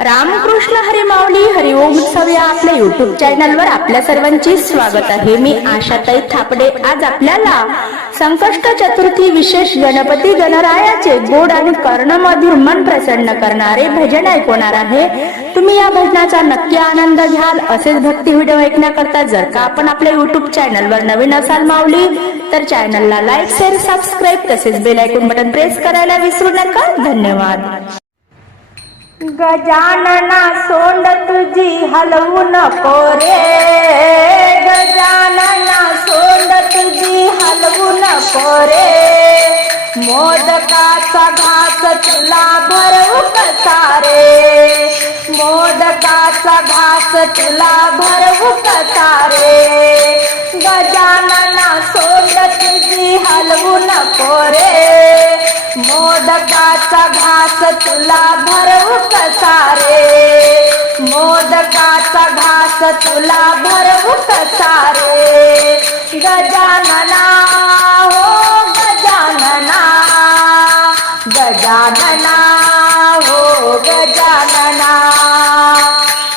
रामकृष्ण हरी माऊली हरिओम सव्या आपल्या युट्यूब चॅनलवर आपल्या सर्वांचे स्वागत आहे. मी आशाताई थापडे. आज आपल्याला संकष्ट चतुर्थी विशेष गणपती गणरायाचे गोड आणि कर्णमधुर मन प्रसन्न करणारे भजन ऐकवणार आहे. तुम्ही या भजनाचा नक्की आनंद घ्याल. असेच भक्ती व्हिडिओ ऐकण्याकरता जर का आपण आपल्या युट्यूब चॅनलवर नवीन असाल माऊली तर चॅनलला लाईक शेअर सबस्क्राईब तसेच बेल आयकॉन बटन प्रेस करायला विसरू नका. धन्यवाद. गजानना सोंड तुझी हलवू नको रे गजानना सोंड तुझी हलवू नको रे मोदकाचा घास तुला भरवू कसा रे मोदकाचा घास तुला भरवू कसा रे गजानना मोदकाचा घास तुला भरवू कसा रे मोदकाचा घास तुला भरवू कसा रे गजानना हो गजानना. गजानना हो गजानना.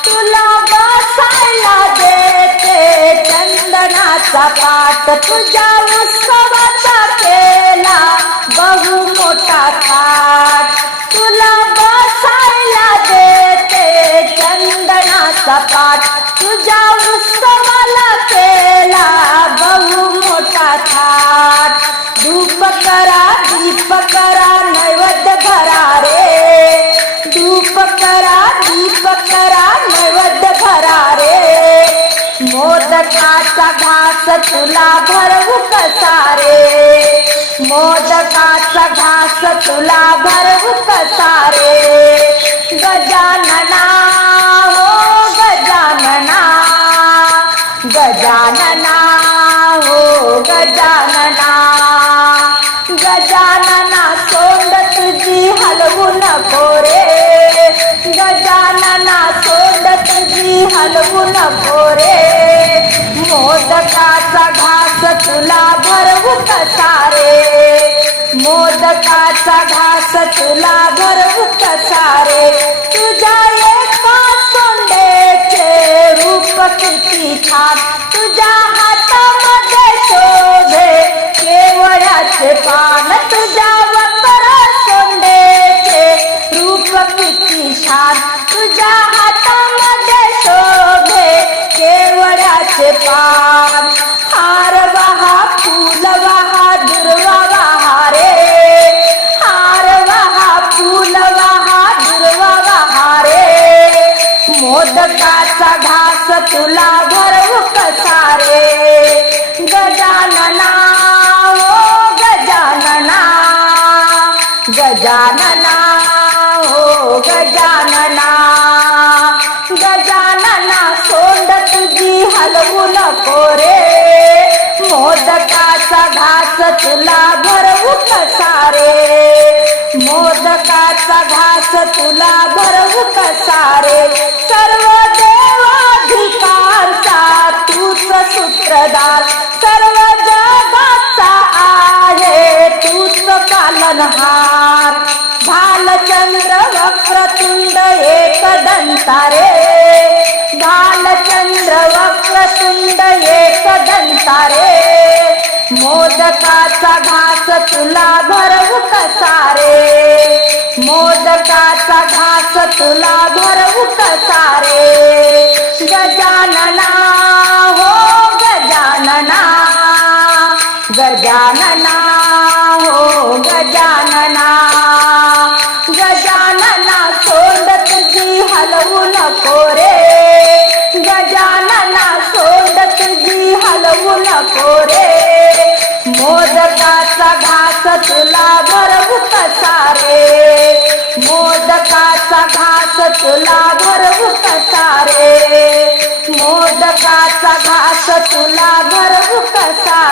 तुला बसायला देते चंदनाचा पाट तुझ्या उत्सवाचा केला बहु मोठा थाट. तुला बसायला देते चंदनाचा पाठ. तुझ्या उत्सवाला केला बहु मोठा थाट. धूप करा दीप करा नैवेद्य भरा रे. धूप करा दीप करा नैवेद्य भरा रे. मोदकाचा घास तुला भरवू कसा मोदकाचा घास तुला भरवू कसा रे गजानना हो गजानना. गजानना हो गजानना. गजानना सोंड तुझी हलवू नको रे गजानना सोंड तुझी हलवू नको रे जगाचा घास तुला भरवू कसा रे तुझ्या एका तोंडेचे रूप किती छान. तुझ्या हातामध्ये शोभे केवळ्याचे पान. तुझ्या वकर सोंडेचे रूप किती छान. तुझ्या हातामध्ये शोभे केवळ्याचे पान. तुला भरवू कसारे गजानना ओ गजानना. गजानना हो गजानना. गजानना सोंड तुझी हलवू नको रे मोदकाचा घास तुला भरवू कसारे मोदकाचा घास तुला भरवू कसारे सर्व सरदार सर्व जगाचा आहे तूच पालनहार भालचंद्र वक्रतुंड एकदंता रे भालचंद्र वक्रतुंड एकदंता रे मोदकाचा घास तुला भरवू कसा रे मोदकाचा घास तुला भरवू कसा रे गजानना गजानना हो गजानना. गजानना सोंड तुझी हलवू नको रे गजानना सोंड तुझी हलवू नको रे मोदकाचा घास तुला भरवू कसा रे मोदकाचा घास तुला भरवू कसा रे मोदकाचा घास तुला भरवू कसा रे